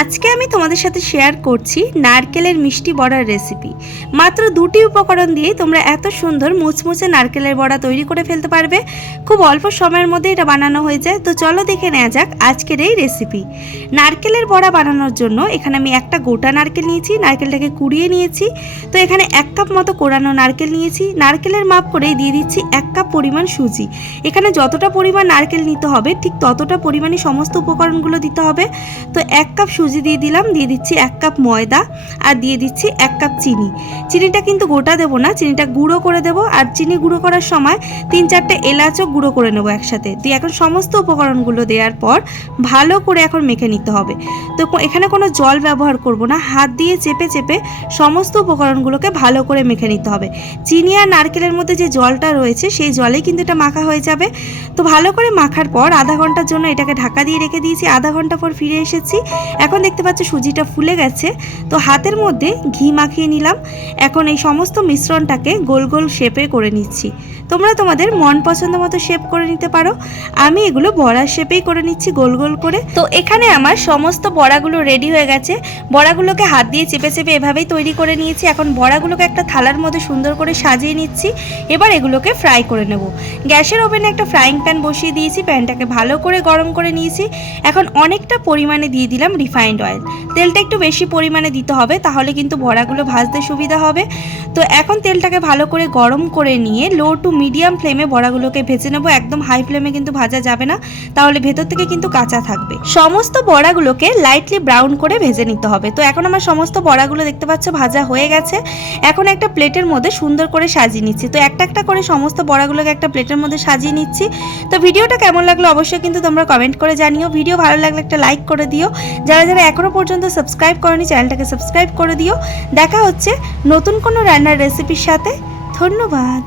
আজকে আমি তোমাদের সাথে শেয়ার করছি নারকেলের মিষ্টি বড়ার রেসিপি। মাত্র দুটি উপকরণ দিয়ে তোমরা এত সুন্দর মুচমুচে নারকেলের বড়া তৈরি করে ফেলতে পারবে। খুব অল্প সময়ের মধ্যে এটা বানানো হয়ে যায়। তো চলো দেখে নেওয়া যাক আজকের এই রেসিপি। নারকেলের বড়া বানানোর জন্য এখানে আমি একটা গোটা নারকেল নিয়েছি, নারকেলটাকে কুড়িয়ে নিয়েছি। তো এখানে 1 কাপ মতো কোরানো নারকেল নিয়েছি। নারকেলের মাপ করেই দিয়ে দিচ্ছি 1 কাপ পরিমাণ সুজি। এখানে যতটা পরিমাণ নারকেল নিতে হবে ঠিক ততটা পরিমাণে সমস্ত উপকরণগুলো দিতে হবে। তো 1 কাপ সুজি দিয়ে দিলাম, দিয়ে দিচ্ছি 1 কাপ ময়দা আর দিয়ে দিচ্ছি 1 কাপ চিনি। চিনিটা কিন্তু গোটা দেবো না, চিনিটা গুঁড়ো করে দেবো। আর চিনি গুঁড়ো করার সময় 3-4টে এলাচও গুঁড়ো করে নেবো একসাথে দিয়ে। এখন সমস্ত উপকরণগুলো দেওয়ার পর ভালো করে এখন মেখে নিতে হবে। তো এখানে কোনো জল ব্যবহার করব না, হাত দিয়ে চেপে চেপে সমস্ত উপকরণগুলোকে ভালো করে মেখে নিতে হবে। চিনি আর নারকেলের মধ্যে যে জলটা রয়েছে সেই জলেই কিন্তু এটা মাখা হয়ে যাবে। তো ভালো করে মাখার পর আধা ঘন্টার জন্য এটাকে ঢাকা দিয়ে রেখে দিয়েছি। আধা ঘন্টা পর ফিরে এসেছি। এখন দেখতে পাচ্ছ সুজিটা ফুলে গেছে। তো হাতের মধ্যে ঘি মাখিয়ে নিলাম। এখন এই সমস্ত মিশ্রণটাকে গোল গোল শেপে করে নিচ্ছি। তোমরা তোমাদের মন পছন্দ মতো শেপ করে নিতে পারো। আমি এগুলো বড়ার শেপেই করে নিচ্ছি গোল গোল করে। তো এখানে আমার সমস্ত বড়াগুলো রেডি হয়ে গেছে। বড়াগুলোকে হাত দিয়ে চেপে চেপে এভাবেই তৈরি করে নিয়েছি। এখন বড়াগুলোকে একটা থালার মধ্যে সুন্দর করে সাজিয়ে নিচ্ছি। এবার এগুলোকে ফ্রাই করে নেব। গ্যাসের ওভেনে একটা ফ্রাইং প্যান বসিয়ে দিয়েছি। প্যানটাকে ভালো করে গরম করে নিয়েছি। এখন অনেকটা পরিমাণে দিয়ে দিলাম রিফাইন্ড অয়েল। তেলটা একটু বেশি পরিমাণে দিতে হবে, তাহলে কিন্তু বড়াগুলো ভাজতে সুবিধা হবে। তো এখন তেলটাকে ভালো করে গরম করে নিয়ে লো টু মিডিয়াম ফ্লেমে বড়াগুলোকে ভেজে নেব। একদম হাই ফ্লেমে কিন্তু ভাজা যাবে না, তাহলে ভেতর থেকে কিন্তু কাঁচা থাকবে। সমস্ত বড়াগুলোকে লাইটলি ব্রাউন করে ভেজে নিতে হবে। তো এখন আমার সমস্ত বড়াগুলো দেখতে পাচ্ছ ভাজা হয়ে গেছে। এখন একটা প্লেটের মধ্যে সুন্দর করে সাজিয়ে নিচ্ছি। তো একটা একটা করে সমস্ত বড়াগুলোকে একটা প্লেটের মধ্যে সাজিয়ে নিচ্ছি। তো ভিডিওটা কেমন লাগলো অবশ্যই কিন্তু তোমরা কমেন্ট করে জানিও। ভিডিও ভালো লাগলে একটা লাইক করে দিও। যারা যারা এখনো পর্যন্ত সাবস্ক্রাইব করনি চ্যানেলটাকে সাবস্ক্রাইব করে দিও। দেখা হচ্ছে নতুন কোনো রান্নার রেসিপির সাথে। ধন্যবাদ।